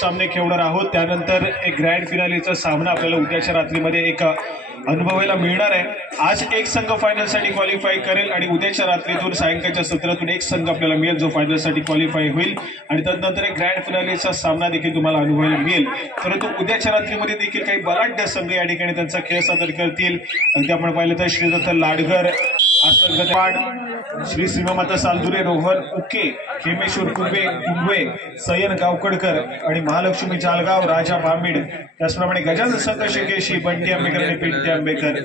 सामने खेळणार आहोत। त्यानंतर एक ग्रँड फिनालेचा सामना आपल्याला उद्याच्या रात्रीमध्ये एक अनुभवायला मिळणार आहे। आज एक संघ फायनल साठी क्वालिफाय करेल आणि उद्याच्या रात्रीतून सायंकाळच्या सत्रातून एक संघ आपल्याला मिळेल जो फायनल साठी क्वालिफाय होईल आणि त्यानंतर एक ग्रँड फिनालेचा सामना देखील तुम्हाला अनुभवायला मिळेल। परंतु उद्याच्या रात्रीमध्ये देखील काही बलाढ्य संघ या ठिकाणी त्यांचा खेळ सादर करतील। अगदी आपण पाहिलं तर श्रीदत्त लाडघर, आसरगतवाड, श्री श्रीमाता सालदुरे, रोहन उके, खेमेश्वर कुंभे, सयन गावकडकर आणि महालक्ष्मी जालगाव, राजा बांबीड, त्याचप्रमाणे गजानन संघ शेकेशी, बंटी आंबेकर आणि पिंटी आंबेकर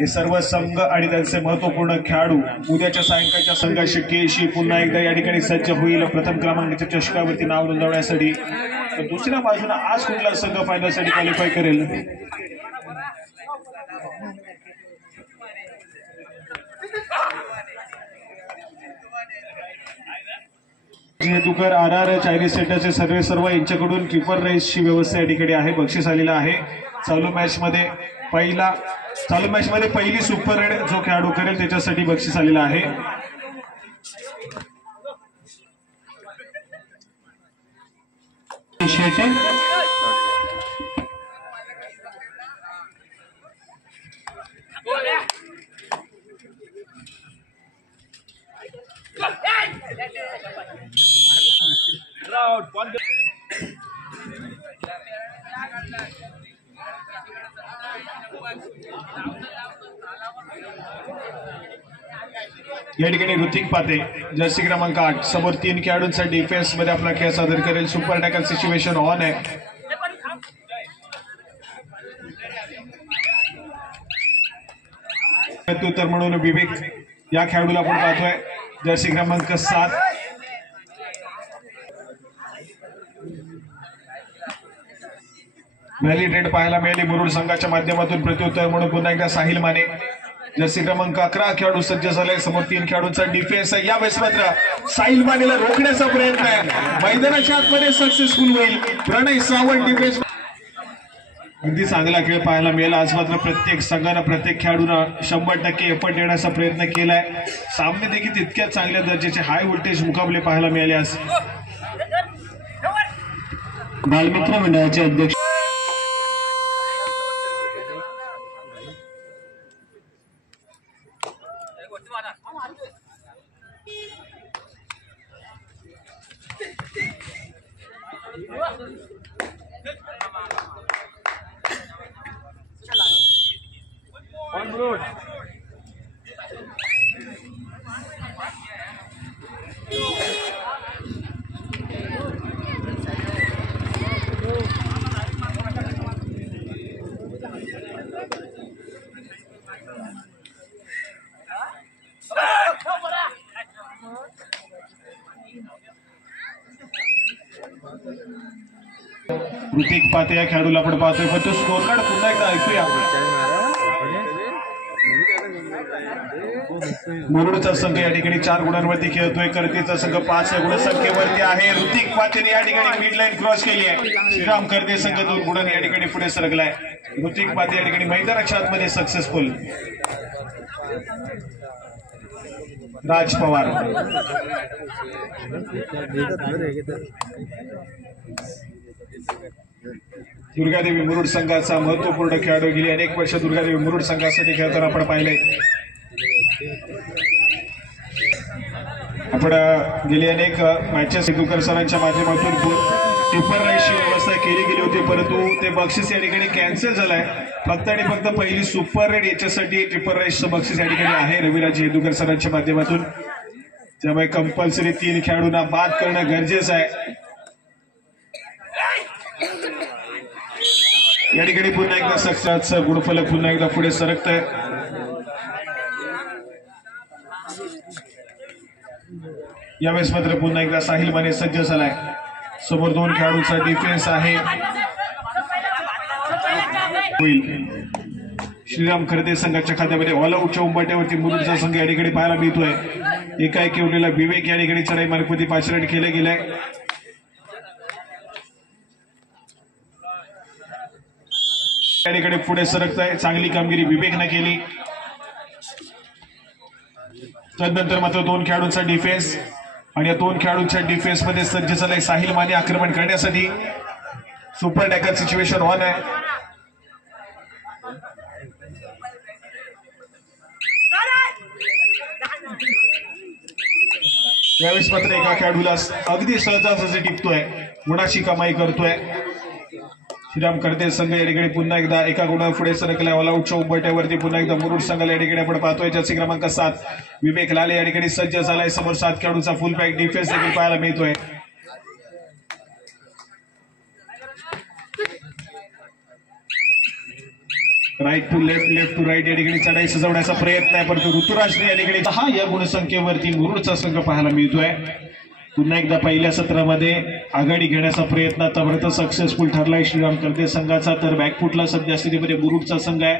हे सर्व संघ आणि त्यांचे महत्वपूर्ण खेळाडू उद्याच्या सायंकाळच्या संघ शेकेशी पुन्हा एकदा या ठिकाणी सज्ज होईल प्रथम क्रमांकाच्या चषकावरती नाव नोंदवण्यासाठी। तर दुसऱ्या बाजूला आज कुठला संघ फायनल साठी क्वालिफाय करेल दुकर आर चायनीज सेंटरचे सर्व यांच्याकडून ट्रिपल रेसची व्यवस्था या ठिकाणी आहे। बक्षीस आलेला आहे। चालू मॅच मध्ये पहिली सुपर रेड जो खेळाडू करेल त्याच्यासाठी बक्षीस आलेला आहे। या ठिकाणी ऋतिक पाते जर्सी क्रमांक 8 समोर 3 खेळाडूंचा डिफेन्स मध्ये आपला खेळ सादर करेल। सुपर टॅकल सिच्युएशन ऑन आहे। प्रत्युत्तर म्हणून विवेक या खेळाडूला आपण पाहतोय जर्सी क्रमांक 7। व्हॅलिडेट पाहायला मिळाली मुरुड संघाच्या माध्यमातून। प्रत्युत्तर म्हणून पुन्हा एकदा साहिल माने जर्सी क्रमांक 11 खेळाडू सज्ज झाले। समोर 3 खेळाडूंचा डिफेन्स आहे। यावेळेस मात्र साहिल मानेला रोखण्याचा प्रयत्न आहे, मैदानाच्या आतमध्ये सक्सेसफुल होईल प्रणय सावंत डिफेन्स। अगदी चांगला खेळ पाहायला मिळाला आज मात्र प्रत्येक संघानं प्रत्येक खेळाडूंना 100% एफर्ट देण्याचा प्रयत्न केलाय। सामने देखील तितक्याच चांगल्या दर्जाचे हाय व्होल्टेज मुकाबले पाहायला मिळाले आज। बालमित्र मंडळाचे अध्यक्ष ऋतिक पाते या खेळाडूला आपण पाहतोय, पण तो स्कोर कार्ड पुन्हा एकदा ऐकूया। मुरुडचा संघ या ठिकाणी 4 गुणांवरती खेळतोय, करतेचा संघ 5 गुणसंख्येवरती आहे। ऋतिक पातेने या ठिकाणी मिड लाईन क्रॉस केली आहे। श्रीराम करते संघ 2 गुणांनी या ठिकाणी पुढे सरकलाय। ऋतिक पाते या ठिकाणी मैदानाच्या आतमध्ये सक्सेसफुल। राज पवार दुर्गादेवी मुरुड संघाचा महत्वपूर्ण खेळाडू गेली अनेक वर्ष दुर्गादेवी मुरुड संघासाठी खेळताना आपण पाहिले। आपण गेली अनेक मॅचेस सिद्धूकर सरांच्या माध्यमातून ट्रिपल रेसची व्यवस्था केली गेली होती, परंतु ते बक्षीस या ठिकाणी कॅन्सल झालंय। फक्त आणि फक्त पहिली सुपर रेड याच्यासाठी ट्रिपल रेसचं बक्षीस या ठिकाणी आहे रविराज सिद्धूकर सरांच्या माध्यमातून। त्यामुळे कंपल्सरी 3 खेळाडूंना बाद करणं गरजेचं आहे। या ठिकाणी पुन्हा एकदा सक्सेस गुणफलक पुन्हा एकदा पुढे सरकत आहे। यावेळेस मात्र पुन्हा एकदा साहिल माने सज्ज झालाय। समोर 2 खेळाडूंचा डिफेन्स आहे। श्रीराम खरदे संघाच्या खात्यामध्ये ऑल आउटच्या उंबरठ्यावरती मुरुडचा संघ या ठिकाणी पाहायला मिळतोय। एकाएकी उरलेला विवेक या ठिकाणी चढाई मार्फत 5 रन केले गेले। या ठिकाणी पुढे सरकत आहे। चांगली कामगिरी विवेकने केली। त्यानंतर मात्र 2 खेळाडूंचा डिफेन्स आणि या दोन खेळाडूंच्या डिफेन्स मध्ये सज्ज झालाय साहिल माने आक्रमण करण्यासाठी. सुपर टॅकल सिच्युएशन ऑन आहे. यावेळेस मात्र एका खेळाडूला अगदी सहजासहजी टिपतोय, गुणाची कमाई करतोय. श्रीराम करते संघ या ठिकाणी पुन्हा एकदा एका गुणावर पुढे सरकलाय. ऑल आउटच्या उंबरठ्यावरती पुन्हा एकदा मुरुड संघाला या ठिकाणी आपण पाहतोय. जर्सी क्रमांक 7 विवेक लाले या ठिकाणी सज्ज झालाय. समोर 7 खेळाडूंचा फुल पॅक डिफेन्स देखील पाहायला मिळतोय. Right to left, left to right या ठिकाणी चढाई सजवण्याचा प्रयत्न आहे, परंतु ऋतुराजने या ठिकाणी 10 या गुणसंख्येवरती मुरुडचा संघ पाहायला मिळतोय. पुन्हा एकदा पहिल्या सत्रामध्ये आघाडी घेण्याचा प्रयत्न आतापर्यंत सक्सेसफुल ठरलाय श्रीराम करते संघाचा. तर बॅकफुटला सध्या स्थितीमध्ये मुरुडचा संघ आहे.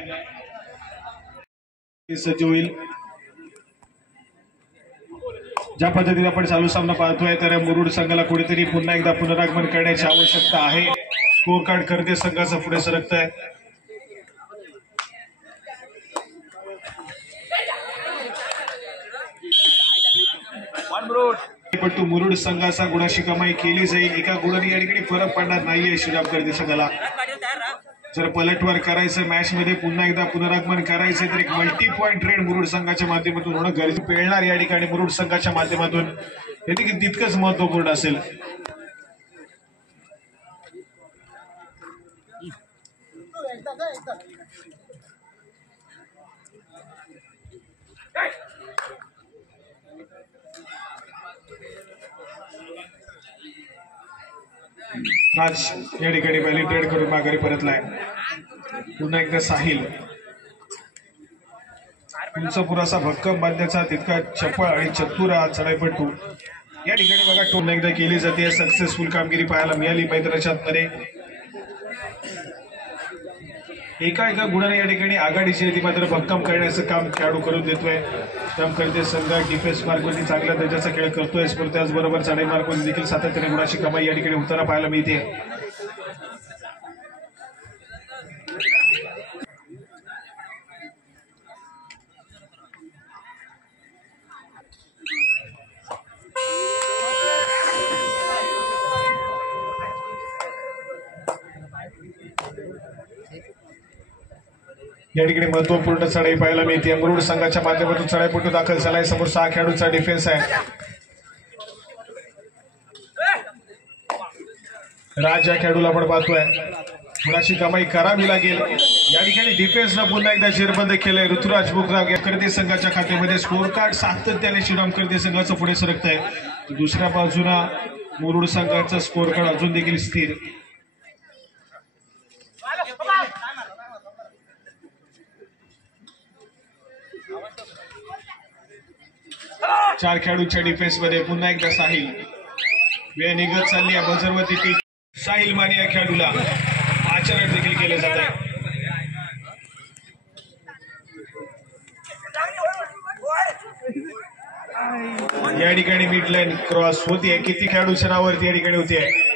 सज्ज होईल ज्या पद्धतीने आपण चालू सामना पाहतोय, तर मुरुड संघाला कुठेतरी पुन्हा एकदा पुनरागमन करण्याची आवश्यकता आहे. स्कोर कार्ड करते संघाचा पुढे सरकत आहे. परंतु मुरुड संघाचा गुणाशी कमाई केली जाईल. एका गुणाने या ठिकाणी फरक पडणार नाहीये श्रीराम करते संघाला. जर पलटवार करायचं मॅच मध्ये पुन्हा एकदा पुनरागमन करायचं तर एक मल्टी पॉइंट रेड मुरुड संघाच्या माध्यमातून होणं गरजेचं पेळणार या ठिकाणी मुरुड संघाच्या माध्यमातून हे देखील तितकंच महत्वपूर्ण असेल. राज या ठिकाणी व्हॅलिडेट करून माघारी परतलाय. पुन्हा एकदा साहिल उंच पुरासा भक्कम बांधण्याचा तितका चपळ आणि चतुर चढाईपटू या ठिकाणी बघा पुन्हा एकदा केली जाते. सक्सेसफुल कामगिरी पाहायला मिळाली मैदानाच्या आतमध्ये. एका गुणाने या ठिकाणी आघाडीची ती मात्र भक्कम करण्याचं काम खेळाडू करून देतोय. काम करते संघ डिफेन्स मार्कवरती चांगल्या दर्जाचा खेळ करतोय. त्याचबरोबर चढाई मार्कवरती देखील सातत्याने गुणाची कमाई या ठिकाणी होताना पाहायला मिळते. या ठिकाणी महत्वपूर्ण चढाई पाहायला मिळते. मुरुड संघाच्या माध्यमातून चढाईपटू दाखल झालाय. समोर 6 खेळाडूंचा डिफेन्स आहे. राज या खेळाडूला आपण पाहतोय, गुणाची कमाई करावी लागेल. या ठिकाणी डिफेन्सनं पुन्हा एकदा जेरबंद केलंय. ऋतुराज बुकराव या करते संघाच्या खात्यामध्ये स्कोर कार्ड सातत्याने श्रीराम करते संघाचं पुढे सरकत आहे. दुसऱ्या बाजूला मुरुड संघाचा स्कोर कार्ड अजून देखील स्थिर. चार खेळाडूंच्या डिफेन्स मध्ये पुन्हा एकदा साहिल. वेळ निघत चालली आहे. बजरवरती टीक साहिल माने या खेळाडूला आचरण देखील केलं जात आहे. या ठिकाणी मिड लाईन क्रॉस होतीये. किती खेळाडूच्या नावावरती या ठिकाणी होतीये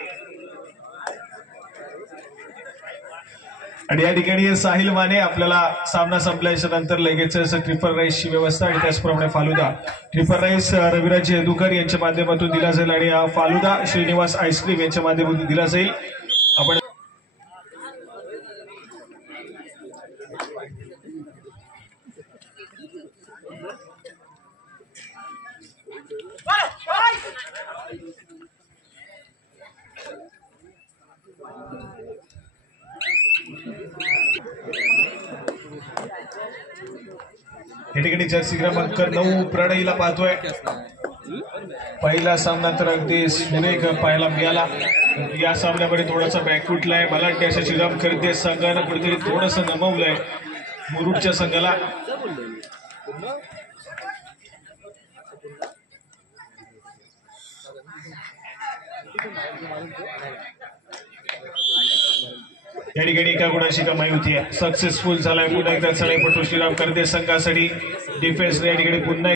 आणि या ठिकाणी साहिल माने आपल्याला सामना संपल्याच्या नंतर लगेच ट्रिपल राईसची व्यवस्था आणि त्याचप्रमाणे फालुदा. ट्रिपल राईस रविराज येदुकर यांच्या माध्यमातून दिला जाईल आणि फालुदा श्रीनिवास आईस्क्रीम यांच्या माध्यमातून दिला जाईल. आपण या ठिकाणी जर्सी क्रमांक 9 प्रणयला पाहतोय. पहिला सामना तर अगदी सुरेख पाहायला मिळाला. या सामन्यामध्ये थोडासा बॅकफुटला आहे. मला वाटतं अशा श्रीराम करते संघानं कुठेतरी थोडंसं नमवलंय मुरुडच्या संघाला. या ठिकाणी एका गुणाची कमाई होती. सक्सेसफुल झालाय पुन्हा एकदा चढाईपटू श्रीराम करते संघासाठी. डिफेन्स या ठिकाणी पुन्हा